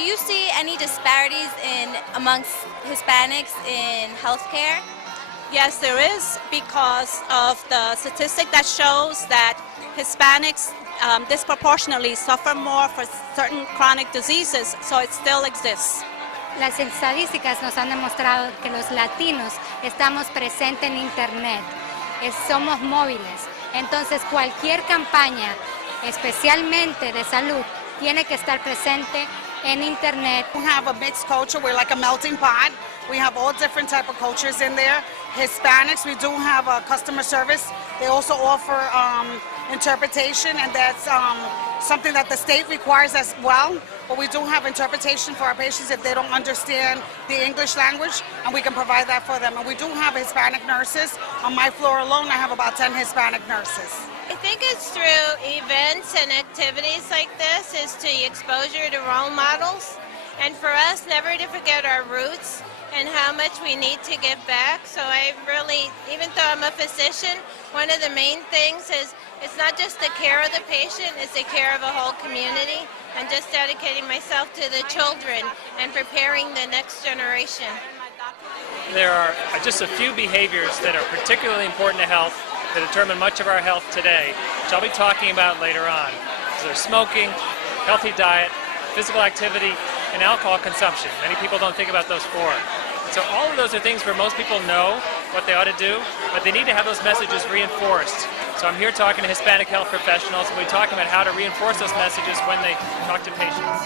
do you see any disparities amongst Hispanics in healthcare? Yes, there is, because of the statistic that shows that Hispanics disproportionately suffer more for certain chronic diseases, so it still exists. Las estadísticas nos han demostrado que los latinos estamos presentes en Internet, somos móviles, entonces cualquier campaña, especialmente de salud, tiene que estar presente en Internet. We have a mixed culture. We're like a melting pot. We have all different type of cultures in there. Hispanics, we do have a customer service. They also offer interpretation, and that's something that the state requires as well. But we do have interpretation for our patients if they don't understand the English language, and we can provide that for them. And we do have Hispanic nurses. On my floor alone, I have about 10 Hispanic nurses. I think it's through events and activities like this is to exposure to role models, and for us never to forget our roots and how much we need to give back. So I really, even though I'm a physician, one of the main things is it's not just the care of the patient, it's the care of a whole community, and just dedicating myself to the children and preparing the next generation. There are just a few behaviors that are particularly important to health that determine much of our health today, which I'll be talking about later on. So there's smoking, healthy diet, physical activity, and alcohol consumption. Many people don't think about those four. So all of those are things where most people know what they ought to do, but they need to have those messages reinforced. So I'm here talking to Hispanic health professionals, and we're talking about how to reinforce those messages when they talk to patients.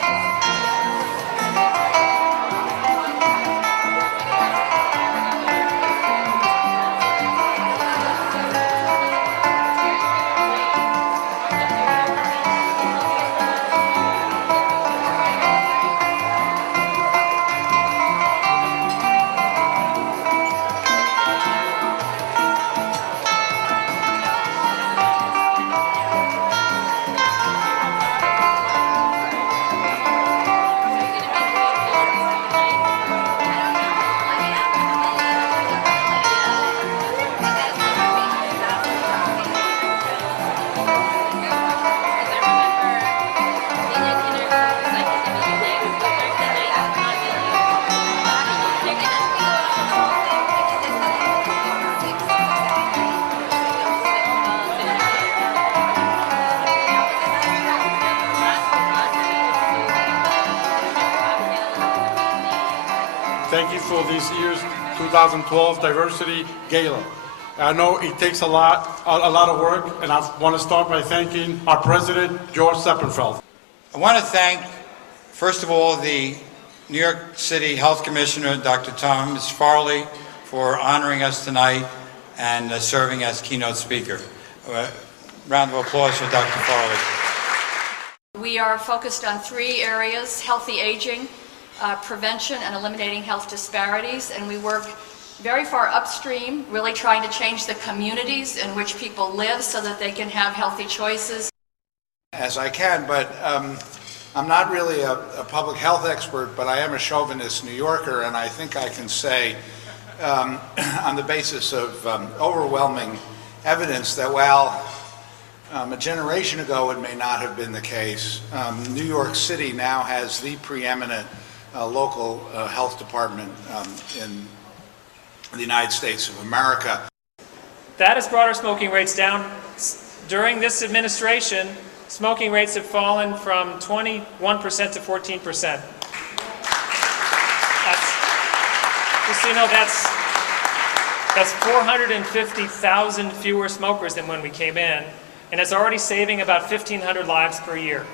Thank you for this year's 2012 Diversity Gala. I know it takes a lot of work, and I want to start by thanking our president, George Seppenfeld. I want to thank, first of all, the New York City Health Commissioner, Dr. Thomas Farley, for honoring us tonight and serving as keynote speaker. Round of applause for Dr. Farley. We are focused on three areas: healthy aging, prevention, and eliminating health disparities, and we work very far upstream, really trying to change the communities in which people live so that they can have healthy choices. As I can, but I'm not really a public health expert, but I am a chauvinist New Yorker, and I think I can say on the basis of overwhelming evidence that while a generation ago it may not have been the case, New York City now has the preeminent local health department in the United States of America. That has brought our smoking rates down. During this administration, smoking rates have fallen from 21% to 14%. Just so you know, that's 450,000 fewer smokers than when we came in, and it's already saving about 1,500 lives per year.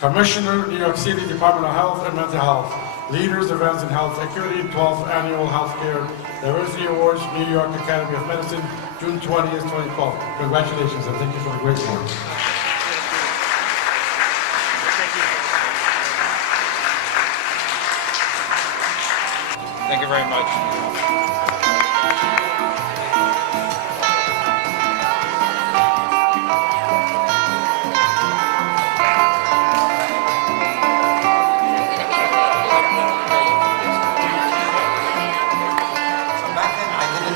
Commissioner, New York City Department of Health and Mental Health. Leaders, Events in Health Equity, 12th Annual Healthcare Diversity Awards, New York Academy of Medicine, June 20th, 2012. Congratulations, and thank you for the great work. Thank you very much.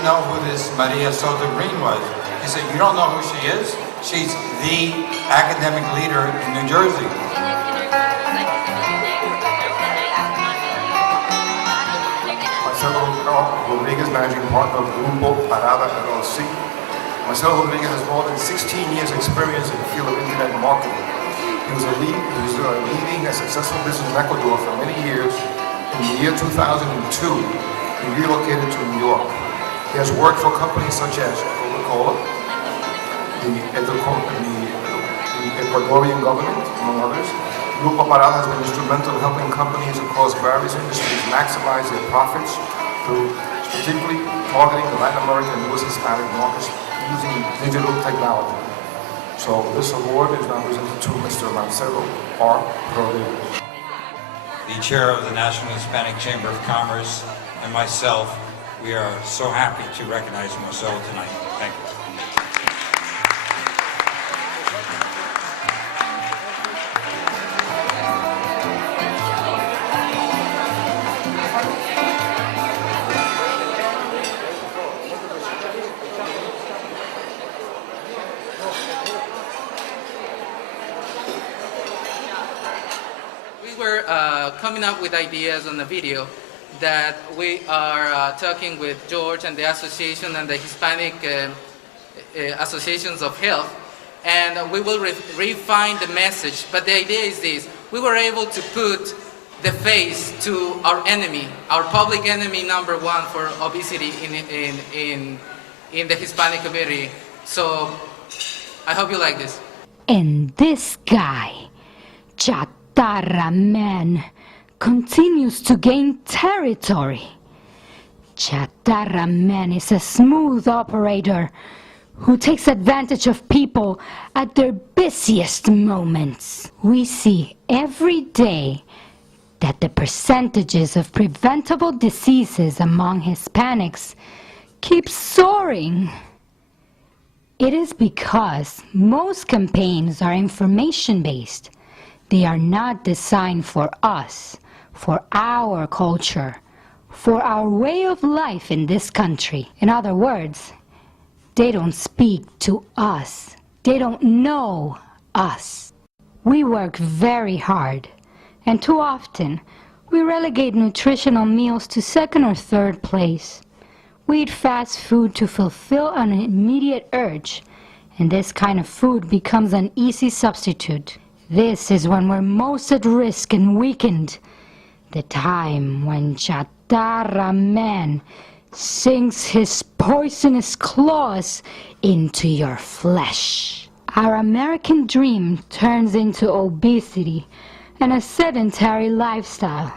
Know who this Maria Soto Green was. He said, "You don't know who she is? She's the academic leader in New Jersey." managing partner of Grupo Parada LLC. Marcelo Rodriguez has more than 16 years experience in the field of internet marketing. He was leading a successful business in Ecuador for many years. In the year 2002, he relocated to New York. He has worked for companies such as Coca-Cola, the Ecuadorian government, among others. Grupo Parada has been instrumental in helping companies across various industries maximize their profits through strategically targeting the Latin American and U.S. Hispanic markets using digital technology. So this award is now presented to Mr. Marcelo R. Rodriguez. The chair of the National Hispanic Chamber of Commerce and myself, we are so happy to recognize Marcelo tonight. Thank you. We were coming up with ideas on the video that we are talking with George and the association and the Hispanic associations of health, and we will refine the message. But the idea is this: we were able to put the face to our enemy, our public enemy number one for obesity in the Hispanic community. So I hope you like this. And this guy, Chatarra Man, continues to gain territory. Chatarra Man is a smooth operator who takes advantage of people at their busiest moments. We see every day that the percentages of preventable diseases among Hispanics keep soaring. It is because most campaigns are information-based. They are not designed for us, for our culture, for our way of life in this country. In other words, they don't speak to us. They don't know us. We work very hard, and too often we relegate nutritional meals to second or third place. We eat fast food to fulfill an immediate urge, and this kind of food becomes an easy substitute. This is when we're most at risk and weakened. The time when Chatarra Man sinks his poisonous claws into your flesh. Our American dream turns into obesity and a sedentary lifestyle.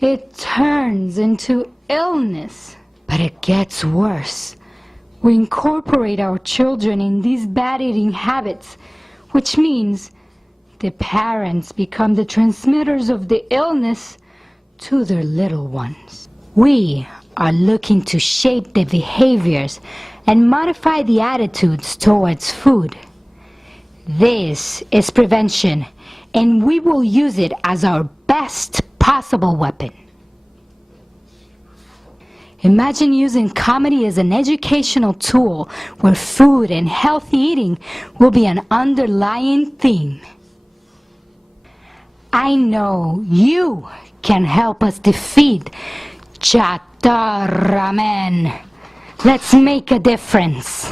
It turns into illness. But it gets worse. We incorporate our children in these bad eating habits, which means the parents become the transmitters of the illness to their little ones. We are looking to shape the behaviors and modify the attitudes towards food. This is prevention, and we will use it as our best possible weapon. Imagine using comedy as an educational tool where food and healthy eating will be an underlying theme. I know you can help us defeat Chatarra Man. Let's make a difference.